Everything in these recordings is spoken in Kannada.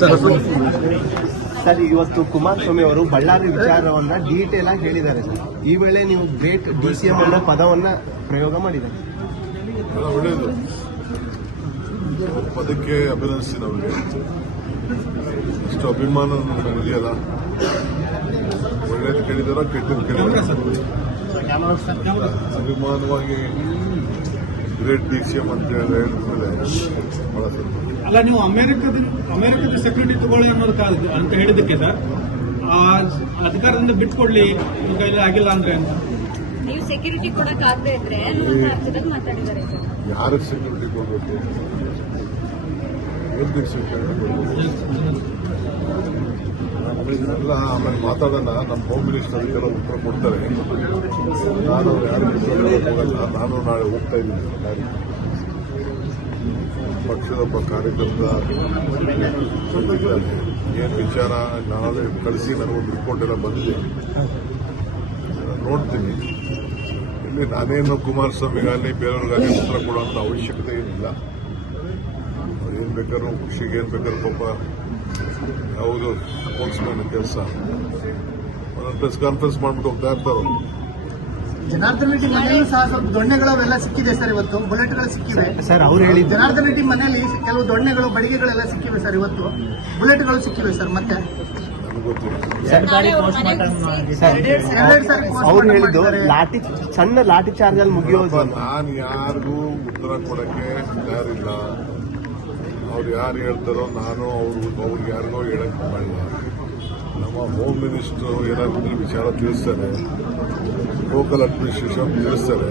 ಸರ್, ಇವತ್ತು ಕುಮಾರಸ್ವಾಮಿ ಅವರು ಬಳ್ಳಾರಿ ವಿಚಾರವನ್ನ ಡೀಟೇಲ್ ಆಗಿ ಹೇಳಿದ್ದಾರೆ. ಈ ವೇಳೆ ನೀವು ಗ್ರೇಟ್ ಡಿಸಿಎಂ ಅನ್ನೋ ಪದವನ್ನ ಪ್ರಯೋಗ ಮಾಡಿದ್ದಾರೆ. ಒಳ್ಳೆಯದು, ಪದಕ್ಕೆ ಅಭಿನಂದಿಸಿ. ನಮಗೆ ಇಷ್ಟು ಅಭಿಮಾನ ಇದೆಯಲ್ಲ, ಒಳ್ಳೇದು ಕೇಳಿದಾರ ಕೆಟ್ಟದ್ದು ಕೇಳಿದಾರ. ಅಭಿಮಾನವಾಗಿ ಗ್ರೇಟ್ ಡಿಸಿಎಂ ಅಂತ ಹೇಳಿದ್ಮೇಲೆ ಬಹಳ ಸಂತೋಷ. ಅಲ್ಲ, ನೀವು ಅಮೆರಿಕದ ಸೆಕ್ಯೂರಿಟಿ ತಗೊಳ್ಳಿ ಅನ್ನೋದು ಅಂತ ಹೇಳಿದಕ್ಕೆ ಸರ್, ಅಧಿಕಾರದಿಂದ ಬಿಟ್ಕೊಡ್ಲಿ ನಿಮ್ಮ ಕೈಲಿ ಆಗಿಲ್ಲ ಅಂದ್ರೆ ಅಂತ ನೀವು ಸೆಕ್ಯೂರಿಟಿ ಕೊಡಕ್ ಆಗದೆ ಇದ್ರೆ ಮಾತಾಡಿದ್ದಾರೆ. ಯಾರಿಗೆ ಸೆಕ್ಯೂರಿಟಿ ಕೊಡಬೇಕು? ಎಲ್ಲಿ ಸೆಕ್ಯೂರಿಟಿ ಕೊಡಬೇಕು? ಎಲ್ಲ ಆಮೇಲೆ ಮಾತಾಡೋಣ. ನಮ್ಮ ಹೋಮ್ ಮಿನಿಸ್ಟರ್ ಅದಕ್ಕೆಲ್ಲ ಉತ್ತರ ಕೊಡ್ತಾರೆ. ನಾನು ಯಾರು ಹೋಗಲ್ಲ. ನಾನು ನಾಳೆ ಹೋಗ್ತಾ ಇದ್ದೀನಿ. ಪಕ್ಷದ ಒಬ್ಬ ಕಾರ್ಯಕರ್ತ ಏನು ವಿಚಾರ ನಾಳೆ ಕಳಿಸಿ ನನಗೊಂದು ರಿಪೋರ್ಟ್ ಎಲ್ಲ ಬಂದಿದೆ, ನೋಡ್ತೀನಿ. ಇಲ್ಲಿ ನಾನೇನು ಕುಮಾರಸ್ವಾಮಿಗಾಗಲಿ ಬೇರೆಯವ್ರಿಗಾಗಲಿ ಉತ್ತರ ಕೊಡುವಂಥ ಅವಶ್ಯಕತೆ ಏನಿಲ್ಲ. ಏನು ಬೇಕಾದ್ರೂ ಖುಷಿಗೆ ಏನು ಬೇಕಾದ್ರೂ ಪಾಪ ಯಾವುದು ಸ್ಪೋರ್ಟ್ಸ್ಮನ್ ಕೆಲಸ ಒಂದೊಂದು ಪ್ರೆಸ್ ಕಾನ್ಫರೆನ್ಸ್ ಮಾಡ್ಬಿಟ್ಟು ಹೋಗ್ತಾ ಇರ್ತಾರೋ. ಜನಾರ್ದನ್ ರೆಡ್ಡಿ ಮನೆಯಲ್ಲೂ ಸಹ ಸ್ವಲ್ಪ ದೊಣ್ಣೆಗಳು ಅವೆಲ್ಲ ಸಿಕ್ಕಿದೆ ಸರ್. ಇವತ್ತು ಬುಲೆಟ್ಗಳು ಸಿಕ್ಕಿವೆ ಸರ್. ಅವ್ರು ಹೇಳಿ ಜನಾರ್ದನ್ ರೆಡ್ಡಿ ಮನೆಯಲ್ಲಿ ಕೆಲವು ದೊಣ್ಣೆಗಳು ಬಡಿಗೆಗಳೆಲ್ಲ ಸಿಕ್ಕಿವೆ ಸರ್. ಇವತ್ತು ಬುಲೆಟ್ಗಳು ಸಿಕ್ಕಿವೆ ಸರ್. ಮತ್ತೆ ಅವ್ರು ಹೇಳಿದ್ದು ಸಣ್ಣ ಲಾಠಿ ಚಾರ್ಜ್ ಅಲ್ಲಿ ಮುಗಿಯೋದು. ನಾನು ಯಾರಿಗೂ ಉತ್ತರ ಕೊಡಕ್ಕೆ ತಯಾರಿಲ್ಲ. ಅವ್ರು ಯಾರು ಹೇಳ್ತಾರೋ ನಾನು ಅವ್ರಿಗೆ ಯಾರಿಗೋ ಹೇಳಕ್ಕೆ ಮಾಡಿಲ್ಲ. ನಮ್ಮ ಹೋಮ್ ಮಿನಿಸ್ಟರ್ ಏನಾದ್ರು ವಿಚಾರ ತಿಳಿಸ್ತಾರೆ, ಲೋಕಲ್ ಅಡ್ಮಿನಿಸ್ಟ್ರೇಷನ್ ತಿಳಿಸ್ತಾರೆ.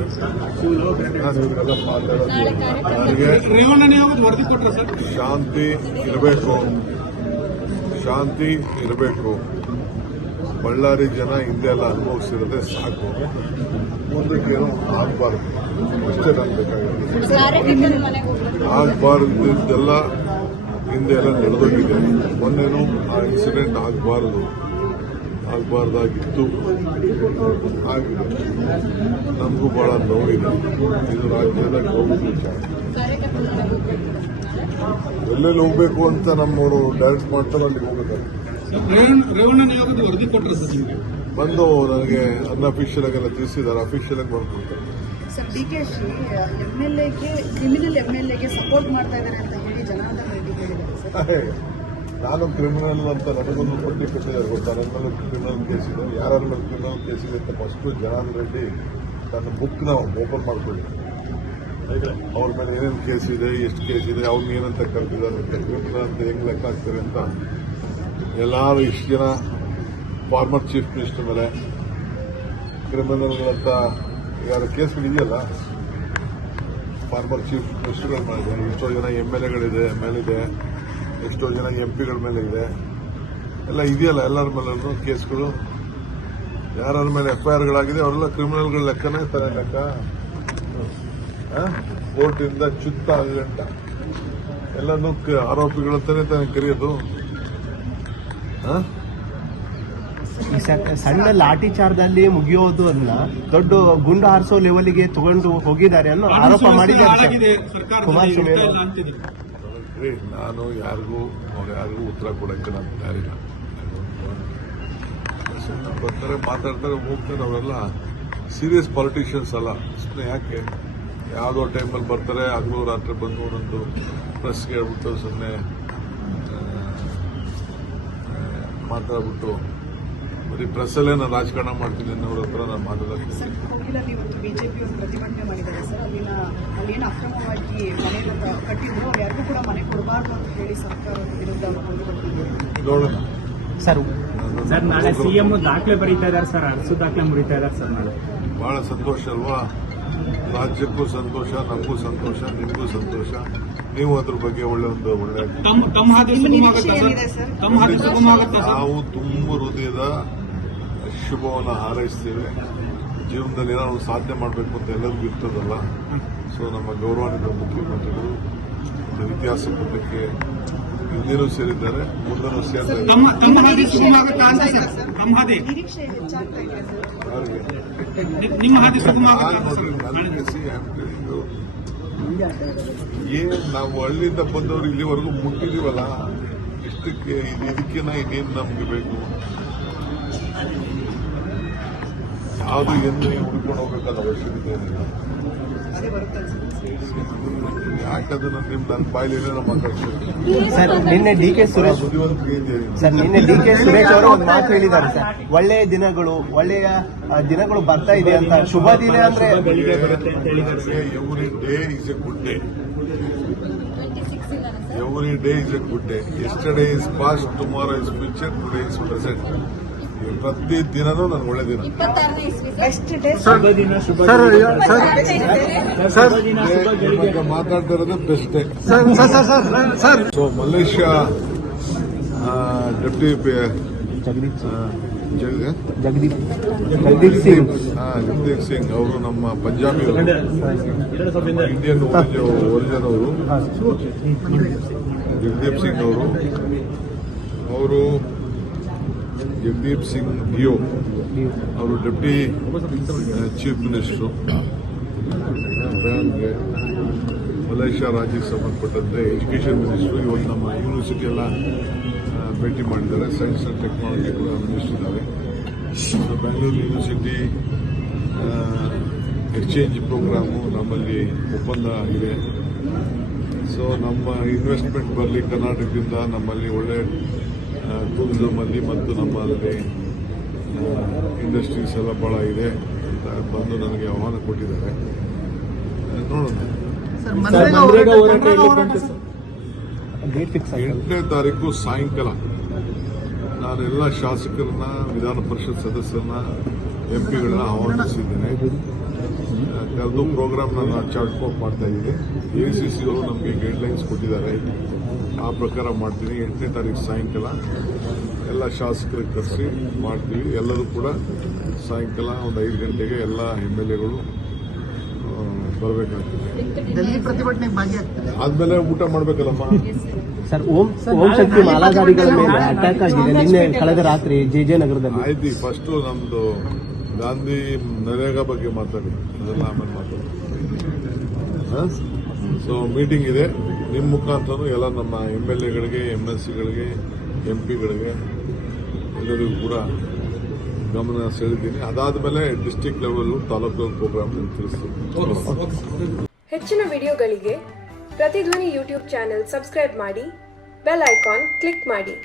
ನಾನು ಇವರಿಗೆಲ್ಲ ಮಾತಾಡೋದು ನನಗೆ ಶಾಂತಿ ಇರಬೇಕು. ಬಳ್ಳಾರಿ ಜನ ಹಿಂದೆ ಎಲ್ಲ ಅನುಭವಿಸಿರೋದೇ ಸಾಕು. ಮುಂದಕ್ಕೇನೋ ಆಗಬಾರ್ದು, ಅಷ್ಟೇ ನಾನು ಬೇಕಾಗಿರೋದು. ಆಗಬಾರ್ದಿದ್ದೆಲ್ಲ ಹಿಂದೆ ಎಲ್ಲ ನಡೆದೋಗಿದೆ. ಮೊನ್ನೆನೂ ಆ ಇನ್ಸಿಡೆಂಟ್ ಆಗಬಾರ್ದಾಗಿತ್ತು, ಆಗಿದೆ. ನಮಗೂ ಬಹಳ ನೋವಿದೆ. ಇದು ರಾಜ್ಯದ ನೋವಿನ ವಿಚಾರ. ಎಲ್ಲೆಲ್ಲಿ ಹೋಗ್ಬೇಕು ಅಂತ ನಮ್ಮವರು ಡೈರೆಕ್ಟ್ ಮಾಡ್ತಾರೆ, ಅಲ್ಲಿ ಹೋಗಬೇಕು. ಬಂದು ನನಗೆ ಅನ್ಅಫಿಷಿಯಲ್ ಆಗೆಲ್ಲ ತಿಳಿಸಿದ್ದಾರೆ. ಅಫಿಷಿಯಲ್ ಆಗಿ ಮಾಡ್ಕೊಡ್ತಾರೆ. ಸರ್, ಡಿಕೆಶಿ ಎಂಎಲ್ಎಗೆ ಕ್ರಿಮಿನಲ್ ಎಂಎಲ್ಎಗೆ ಸಪೋರ್ಟ್ ಮಾಡ್ತಾ ಇದ್ದಾರೆ ಅಂತ ಹೇಳಿ ಜನಾರ್ದನ್ ರೆಡ್ಡಿ ಹೇಳಿದ್ದಾರೆ ಸರ್. ನಾನು ಕ್ರಿಮಿನಲ್ ಅಂತ ನನಗೊಂದು ಪಟ್ಟಿ ಕೊಟ್ಟಿದ್ದಾರೆ ಗೊತ್ತಾ? ನನ್ನ ಮೇಲೆ ಕ್ರಿಮಿನಲ್ ಕೇಸ್ ಇದೆ, ಯಾರ ಮೇಲೆ ಕ್ರಿಮಿನಲ್ ಕೇಸ್ ಇದೆ ಅಂತ ಫಸ್ಟ್ ಜನಾರ್ದನ್ ರೆಡ್ಡಿ ತನ್ನ ಬುಕ್ನ ಓಪನ್ ಮಾಡ್ಕೊಳ್ಳಿ. ಅವ್ರ ಮೇಲೆ ಏನೇನು ಕೇಸ್ ಇದೆ, ಎಷ್ಟು ಕೇಸ್ ಇದೆ, ಅವ್ರನ್ನ ಏನಂತ ಕರೆದಿದ್ದಾರೆ ಅಂತ, ಕ್ರಿಮಿನಲ್ ಅಂತ ಹೆಂಗ್ ಲೆಕ್ಕ ಹಾಕ್ತಾರೆ ಅಂತ ಎಲ್ಲರೂ ಇಷ್ಟು ಜನ ಫಾರ್ಮರ್ ಚೀಫ್ ಮಿನಿಸ್ಟರ್ ಮೇಲೆ ಕ್ರಿಮಿನಲ್ಗಳಂತ ಯಾರ ಕೇಸ್ಗಳಿದೆಯಲ್ಲ, ಫಾರ್ಮರ್ ಚೀಫ್ ಮಿನಿಸ್ಟರ್ಗಳ ಮೇಲೆ ಎಷ್ಟೋ ಜನ MLAಗಳಿದೆ, MLA, ಎಷ್ಟೋ ಜನ MP ಗಳ ಮೇಲೆ ಇದೆ, ಎಲ್ಲ ಇದೆಯಲ್ಲ. ಎಲ್ಲರ ಮೇಲೂ ಕೇಸ್ಗಳು, ಯಾರ ಮೇಲೆ FIRಗಳಾಗಿದೆ ಅವರೆಲ್ಲ ಕ್ರಿಮಿನಲ್ಗಳ ಲೆಕ್ಕನೇ ತಾನೇ ಲೆಕ್ಕ. ಕೋರ್ಟಿಂದ ಚುತ್ತ ಗಂಟ ಎಲ್ಲನೂ ಆರೋಪಿಗಳಂತಾನೆ ತಾನೇ ಕರೆಯೋದು. ಸಣ್ಣ ಲಾಠಿ ಚಾರ್ಜ್ ಅಲ್ಲಿ ಮುಗಿಯೋದು ಅದನ್ನ ದೊಡ್ಡ ಗುಂಡು ಹಾರಿಸೋ ಲೆವೆಲ್ಗೆ ತಗೊಂಡು ಹೋಗಿದ್ದಾರೆ ಅನ್ನೋ ಆರೋಪ ಮಾಡಿದ್ದಾರೆ ಕುಮಾರಸ್ವಾಮಿ ಅವರು. ನಾನು ಯಾರಿಗೂ ಉತ್ತರ ಕೊಡಕ್ಕೆ ನಾನು ತಯಾರಿಲ್ಲ. ಬರ್ತಾರೆ, ಮಾತಾಡ್ತಾರೆ, ಹೋಗ್ತಾರೆ. ಅವರೆಲ್ಲ ಸೀರಿಯಸ್ ಪಾಲಿಟಿಷಿಯನ್ಸ್ ಅಲ್ಲ. ಸುಮ್ಮನೆ ಯಾಕೆ ಯಾವುದೋ ಟೈಮಲ್ಲಿ ಬರ್ತಾರೆ, ಹಗಲು ರಾತ್ರಿ ಬಂದು ಒಂದೊಂದು ಪ್ರೆಸ್ಗೆ ಹೇಳ್ಬಿಟ್ಟು ಸುಮ್ಮನೆ ಮಾತಾಡ್ಬಿಟ್ಟು ಬರೀ ಪ್ರೆಸ್ಸಲ್ಲೇ ನಾನು ರಾಜಕಾರಣ ಮಾಡ್ತೀನಿ ಅನ್ನೋರ ಹತ್ರ ನಾನು ಮಾತಾಡಕ್ಕೆ. ಕೋಗಿಲಲ್ಲಿ ಇವತ್ತು ಬಿಜೆಪಿ ಒಂದು ಪ್ರತಿಭಟನೆ ಮಾಡಿದ್ದಾರೆ ಸರ್. ಅಲ್ಲೇನು ಅಕ್ರಮವಾಗಿ ಮನೆಯನ್ನು ಕಟ್ಟಿದ್ರು, ಯಾರಿಗೂ ಕೂಡ ಮನೆ ಕೊಡಬಾರ್ದು ಅಂತ ಹೇಳಿ ಸರ್ಕಾರದ ವಿರುದ್ಧ ನೋಡೋಣ ಸರ್. ನಾಳೆ CM ದಾಖಲೆ ಬರೀತಾ ಇದ್ದಾರೆ ಸರ್, ಅರಸು ದಾಖಲೆ ಮುರಿತಾ ಇದ್ದಾರೆ ಸರ್. ನಾಳೆ ಬಹಳ ಸಂತೋಷ ಅಲ್ವಾ? ರಾಜ್ಯಕ್ಕೂ ಸಂತೋಷ, ನಮಗೂ ಸಂತೋಷ, ನಿಮಗೂ ಸಂತೋಷ. ನೀವು ಅದ್ರ ಬಗ್ಗೆ ಒಳ್ಳೆ ನಾವು ತುಂಬ ಹೃದಯದ ಶುಭವನ್ನು ಹಾರೈಸ್ತೇವೆ. ಜೀವನದಲ್ಲಿ ಏನೋ ಒಂದು ಸಾಧನೆ ಮಾಡಬೇಕು ಅಂತ ಎಲ್ಲರಿಗೂ ಇರ್ತದಲ್ಲ. ಸೊ ನಮ್ಮ ಗೌರವಾನ್ವಿತ ಮುಖ್ಯಮಂತ್ರಿಗಳು ಇತಿಹಾಸ ಪುಟಕ್ಕೆ ಹಿಂದಿನೂ ಸೇರಿದ್ದಾರೆ, ಮುಂದನೂ ಸೇರ್ತಾರೆ. ಏನ್ ನಾವು ಹಳ್ಳಿಯಿಂದ ಬಂದವರು ಇಲ್ಲಿವರೆಗೂ ಮುಟ್ಟಿದೀವಲ್ಲ, ಇಷ್ಟು ಇಷ್ಟಕ್ಕೆ ಇದಕ್ಕಿಂತ ಇನ್ನೇನು ನಮ್ಗೆ ಬೇಕು? ಯಾವುದು ಎಂದು ಹುಡ್ಕೊಂಡು ಹೋಗ್ಬೇಕಾದ ಅವಶ್ಯಕತೆ ಏನಿಲ್ಲ. ಅದೇ ಬರುತ್ತೆ ಅನ್ಸುತ್ತೆ. ಯಾಕಂದ್ರೆ ನನ್ನ ಬಾಯಲ್ಲಿ ಮಾತಾಡ್ತೀನಿ. ಸರ್ ನಿನ್ನೆ ಡಿ ಕೆ ಸುರೇಶ್ ಅವರು ಒಂದು ಮಾತು ಹೇಳಿದ್ದಾರೆ ಸರ್, ಒಳ್ಳೆಯ ದಿನಗಳು ಬರ್ತಾ ಇದೆ ಅಂತ. ಶುಭ ದಿನ ಅಂದ್ರೆ every day is A good day. Every day is a good day. Yesterday is past, tomorrow is future, today is present. ಪ್ರತಿ ದಿನನೂ ನನಗೆ ಒಳ್ಳೆ ದಿನ. 26ನೇ ಇಸ್ವಿ ಬೆಸ್ಟ್ ಡೇ ಮಾತಾಡ್ತಾ ಇರೋದು best day. So Malaysia deputy Jagdeep Singh ಅವರು ನಮ್ಮ ಪಂಜಾಬಿ ಇಂಡಿಯನ್ ಒರಿಜಿನ್ ಅವರು. ಜಗದೀಪ್ ಸಿಂಗ್ ಅವರು ಜಗದೀಪ್ ಸಿಂಗ್ ಡಿಯೋ ಅವರು ಡೆಪ್ಟಿ ಚೀಫ್ ಮಿನಿಸ್ಟರು. ಮಲೇಷ್ಯಾ ರಾಜ್ಯಕ್ಕೆ ಸಂಬಂಧಪಟ್ಟಂತೆ ಎಜುಕೇಷನ್ ಮಿನಿಸ್ಟರ್ ಇವತ್ತು ನಮ್ಮ ಯೂನಿವರ್ಸಿಟಿ ಎಲ್ಲ ಭೇಟಿ ಮಾಡಿದ್ದಾರೆ. ಸೈನ್ಸ್ ಅಂಡ್ ಟೆಕ್ನಾಲಜಿ ಕೂಡ ಮಿನಿಸ್ಟರ್ ಇದ್ದಾರೆ. ಬ್ಯಾಂಗ್ಳೂರು ಯೂನಿವರ್ಸಿಟಿ ಎಕ್ಸ್ಚೇಂಜ್ ಪ್ರೋಗ್ರಾಮು ನಮ್ಮಲ್ಲಿ ಒಪ್ಪಂದ ಆಗಿದೆ. ಸೊ ನಮ್ಮ ಇನ್ವೆಸ್ಟ್ಮೆಂಟ್ ಬರಲಿ ಕರ್ನಾಟಕದಿಂದ, ನಮ್ಮಲ್ಲಿ ಒಳ್ಳೆ ಟೂರಿಸಮ್ ಅಲ್ಲಿ ಮತ್ತು ನಮ್ಮಲ್ಲಿ ಇಂಡಸ್ಟ್ರೀಸ್ ಎಲ್ಲ ಭಾಳ ಇದೆ ಅಂತ ಬಂದು ನನಗೆ ಆಹ್ವಾನ ಕೊಟ್ಟಿದ್ದಾರೆ. ನೋಡೋಣ. 8ನೇ ತಾರೀಕು ಸಾಯಂಕಾಲ ನಾನೆಲ್ಲ ಶಾಸಕರನ್ನ, ವಿಧಾನ ಪರಿಷತ್ ಸದಸ್ಯರನ್ನ, ಎಂಪಿಗಳನ್ನ ಆಹ್ವಾನಿಸಿದ್ದೇನೆ. ಕರೆದು ಪ್ರೋಗ್ರಾಮ್ನ ನಾನು ಚಾರ್ಟ್ ಔಟ್ ಮಾಡ್ತಾ ಇದ್ದೀನಿ. ACC ಅವರು ನಮಗೆ ಗೈಡ್ಲೈನ್ಸ್ ಕೊಟ್ಟಿದ್ದಾರೆ, ಆ ಪ್ರಕಾರ ಮಾಡ್ತೀನಿ. 8ನೇ ತಾರೀಕು ಸಾಯಂಕಾಲ ಎಲ್ಲ ಶಾಸಕರಿಗೆ ಕರೆಸಿ ಮಾಡ್ತೀವಿ. ಎಲ್ಲರೂ ಕೂಡ ಸಾಯಂಕಾಲ ಒಂದು 5 ಗಂಟೆಗೆ ಎಲ್ಲ MLAಗಳು ಬರಬೇಕಾಗ್ತದೆ. ಡೆಲ್ಲಿ ಪ್ರತಿಭಟನೆಗೆ ಭಾಗಿಯಾಗ್ತಾರೆ. ಆದ್ಮೇಲೆ ಊಟ ಮಾಡ್ಬೇಕಲ್ಲಮ್ಮ. ಸರ್ ಓಂ ಶಕ್ತಿ ಮಾಲಾಧಾರಿಗಳ ಮೇಲೆ ಅಟ್ಯಾಕ್ ಆಗಿದೆ ನಿನ್ನೆ ಕಳೆದ ರಾತ್ರಿ JJ ನಗರದಲ್ಲಿ. ಆಯ್ತು, ಫಸ್ಟ್ ನಮ್ದು ಗಾಂಧಿ ನರೇಗಾ ಬಗ್ಗೆ ಮಾತಾಡಿ, ಅದೆಲ್ಲ ಆಮೇಲೆ ಮಾತಾಡಿ. ಸೊ ಮೀಟಿಂಗ್ ಇದೆ, ನಿಮ್ಮ ಮುಖಾಂತರ ಎಲ್ಲ ನಮ್ಮ MLAಗಳಿಗೆ, MLCಗಳಿಗೆ, MP ಗಳಿಗೆ ಎಲ್ಲರಿಗೂ ಕೂಡ ಗಮನ ಸೆಳೆದಿದ್ದೀನಿ. ಅದಾದ್ಮೇಲೆ ಡಿಸ್ಟಿಕ್ ಲೆವೆಲ್, ತಾಲೂಕು ಪ್ರೋಗ್ರಾಮ್ ತಿಳಿಸ್ತೀನಿ. ಹೆಚ್ಚಿನ ವಿಡಿಯೋಗಳಿಗೆ ಪ್ರತಿಧ್ವನಿ ಯೂಟ್ಯೂಬ್ ಚಾನೆಲ್ ಸಬ್ಸ್ಕ್ರೈಬ್ ಮಾಡಿ, ಬೆಲ್ ಐಕಾನ್ ಕ್ಲಿಕ್ ಮಾಡಿ.